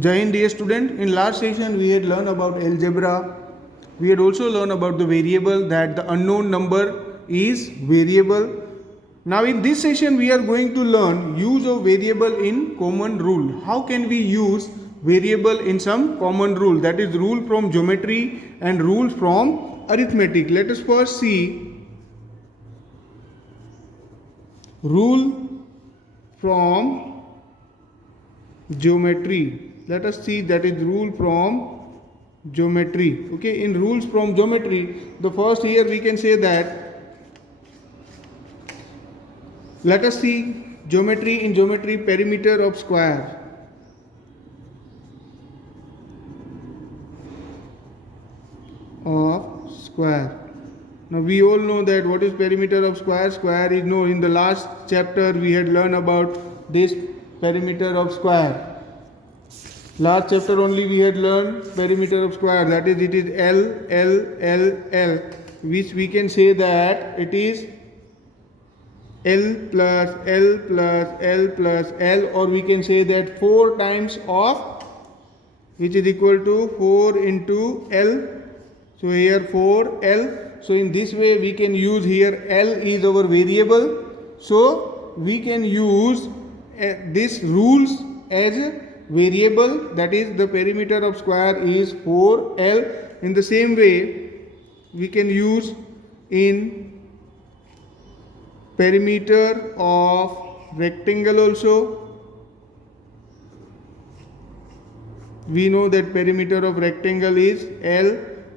Jai Hind, dear student. In last session we had learned about algebra. We had also learned about the variable, that the unknown number is variable. Now in this session we are going to learn use of variable in common rule. How can we use variable in some common rule, that is rule from geometry and rules from arithmetic. Let us first see rule from geometry. Let us see, that is rule from geometry. Okay, in rules from geometry, the first here we can say that, let us see geometry. In geometry, perimeter of square. Of square. Now we all know that what is perimeter of square. Square is known. In the last chapter we had learned about this perimeter of square. Last chapter only we had learned perimeter of square, that is it is L, which we can say that it is L plus L plus L plus L, or we can say that 4 times of, which is equal to 4 into L. So here 4L. So in this way we can use here L is our variable. So we can use this rules as variable, that is the perimeter of square is 4L. In the same way we can use in perimeter of rectangle also. We know that perimeter of rectangle is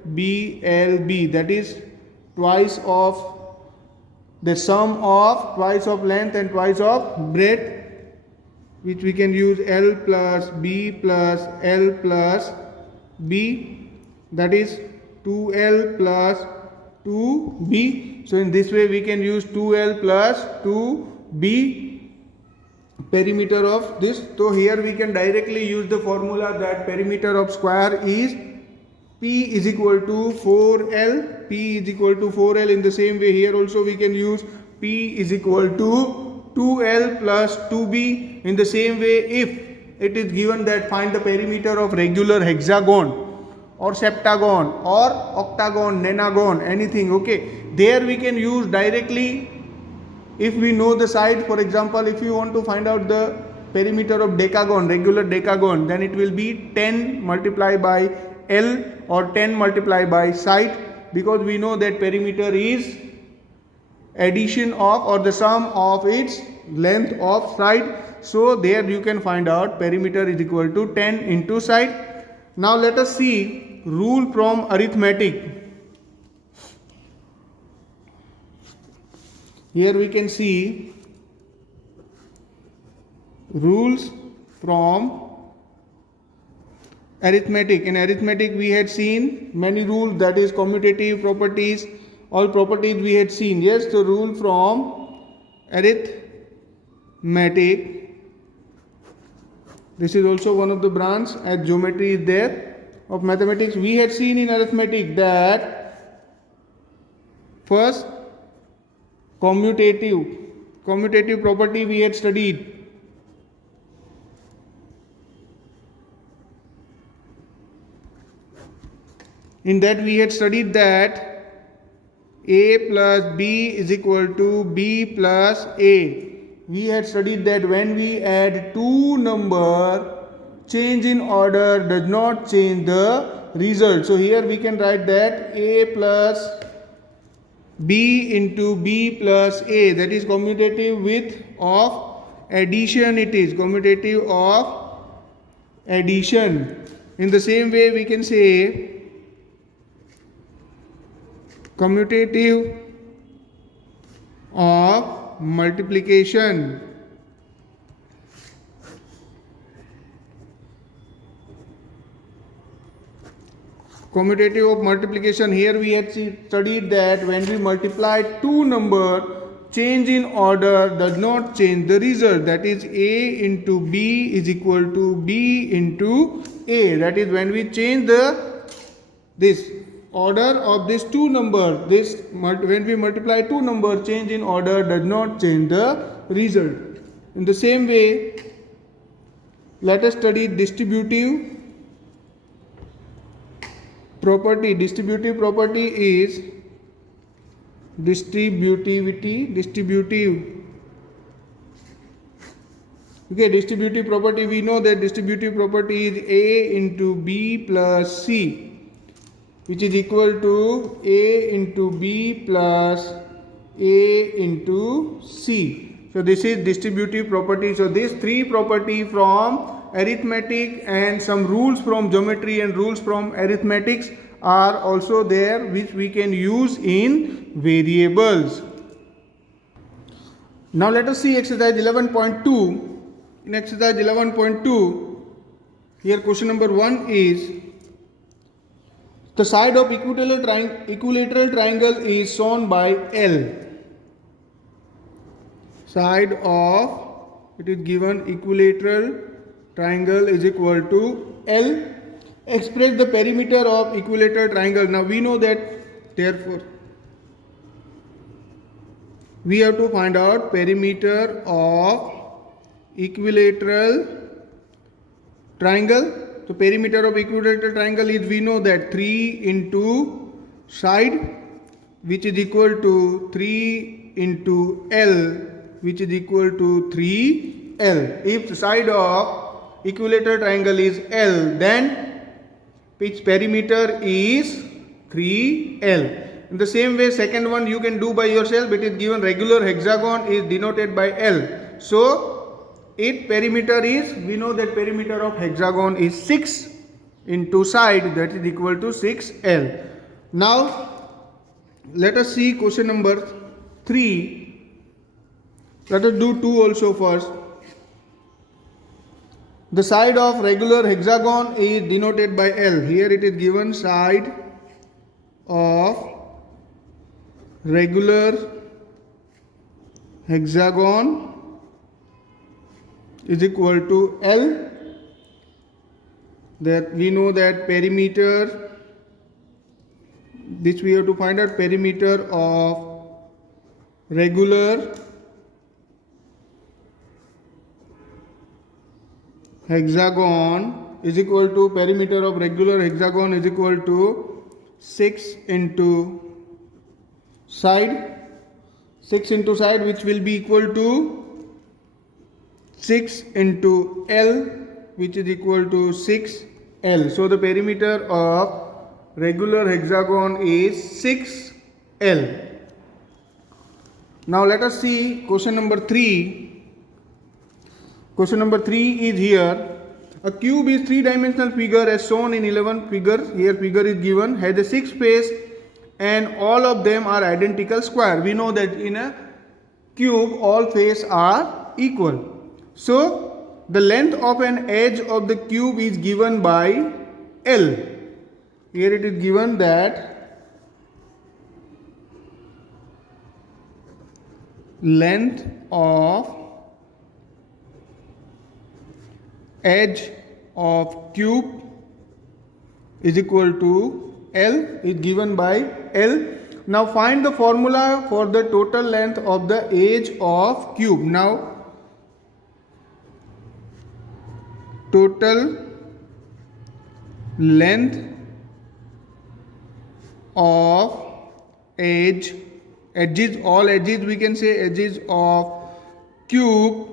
LBLB, that is twice of the sum of twice of length and twice of breadth, which we can use L plus B plus L plus B, that is 2L plus 2B. So in this way we can use 2L plus 2B perimeter of this. So here we can directly use the formula that perimeter of square is P is equal to 4L. P is equal to 4L. In the same way here also we can use P is equal to 2L plus 2B. In the same way, if it is given that find the perimeter of regular hexagon or septagon or octagon, nonagon, anything, okay, there we can use directly if we know the side. For example, if you want to find out the perimeter of decagon, regular decagon, then it will be 10 multiplied by L or 10 multiplied by side, because we know that perimeter is addition of or the sum of its length of side. So there you can find out perimeter is equal to 10 into side. Now let us see rule from arithmetic. Here we can see rules from arithmetic. In arithmetic we had seen many rules, that is commutative properties, all properties we had seen. Yes, the rule from arithmetic. This is also one of the branch, as geometry is there, of mathematics. We had seen in arithmetic that first commutative property we had studied. In that we had studied that A plus B is equal to B plus A. We had studied that when we add two numbers, change in order does not change the result. So here we can write that A plus B into B plus A, that is commutative with of addition. It is commutative of addition. In the same way we can say commutative of multiplication. Commutative of multiplication, here we had studied that when we multiply two numbers, change in order does not change the result, that is A into B is equal to B into A. That is when we change this order of these two numbers, when we multiply two numbers, change in order does not change the result. In the same way let us study distributive property. Distributive property is distributive. Okay, distributive property, we know that distributive property is A into B plus C, which is equal to A into B plus A into C. So this is distributive property. So these three property from arithmetic and some rules from geometry and rules from arithmetics are also there, which we can use in variables. Now let us see exercise 11.2. In exercise 11.2, here question number 1 is the side of equilateral triangle is shown by L. Side of, it is given, equilateral triangle is equal to L. Express the perimeter of equilateral triangle. Now we know that, therefore we have to find out perimeter of equilateral triangle. So perimeter of equilateral triangle is, we know that 3 into side, which is equal to 3 into L, which is equal to 3L. If the side of equilateral triangle is L, then its perimeter is 3L. In the same way, second one you can do by yourself. It is given regular hexagon is denoted by L. So its perimeter is, we know that perimeter of hexagon is 6 into side, that is equal to 6L. Now let us see question number 3. Let us do 2 also first. The side of regular hexagon is denoted by L. Here it is given side of regular hexagon is equal to L. That we know that perimeter, this we have to find out, perimeter of regular hexagon is equal to, perimeter of regular hexagon is equal to 6 into side, 6 into side, which will be equal to 6 into L, which is equal to 6L. So the perimeter of regular hexagon is 6L. Now let us see question number 3. Question number 3 is here. A cube is 3-dimensional figure as shown in 11 figures. Here figure is given, has a 6 face and all of them are identical square. We know that in a cube all faces are equal. So the length of an edge of the cube is given by L. Here it is given that length of edge of cube is equal to L, is given by L. Now find the formula for the total length of the edge of cube. Now total length of edges, all edges, we can say edges of cube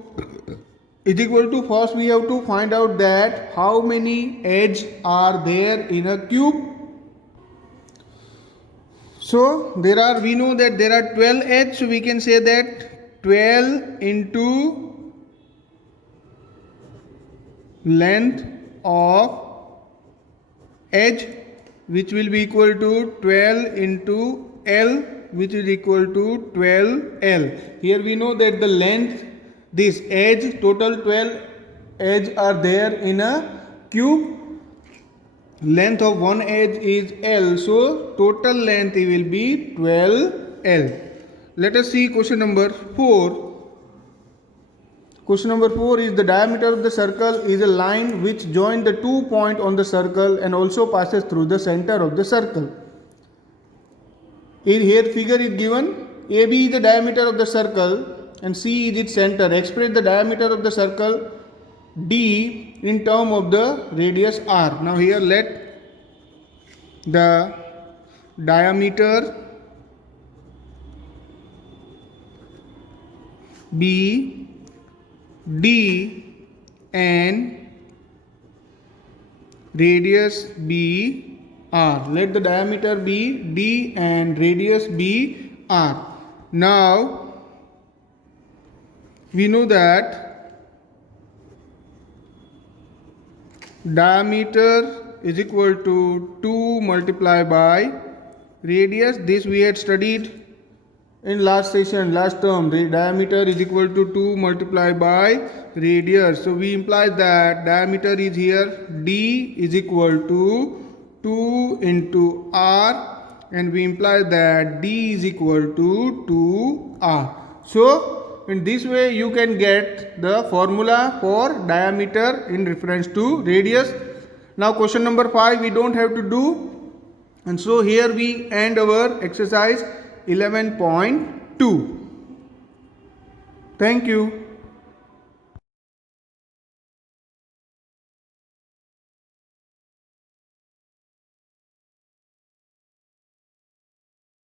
is equal to, first we have to find out that how many edges are there in a cube. So there are, we know that there are 12 edges, so we can say that 12 into length of edge, which will be equal to 12 into L, which is equal to 12L. Here we know that the length, this edge, total 12 edges are there in a cube. Length of one edge is L, so total length will be 12L. Let us see question number 4. Question number 4 is the diameter of the circle is a line which joins the 2 points on the circle and also passes through the center of the circle. Here figure is given, AB is the diameter of the circle and C is its center. Express the diameter of the circle d in term of the radius r. Now here let the diameter be d and radius be r. Let the diameter be d and radius be r. Now we know that diameter is equal to 2 multiplied by radius. This we had studied in last session, last term. The diameter is equal to 2 multiplied by radius. So we imply that diameter is here d is equal to 2 into r, and we imply that d is equal to 2r. So in this way you can get the formula for diameter in reference to radius. Now question number 5 we don't have to do, and so here we end our exercise 11.2. Thank you.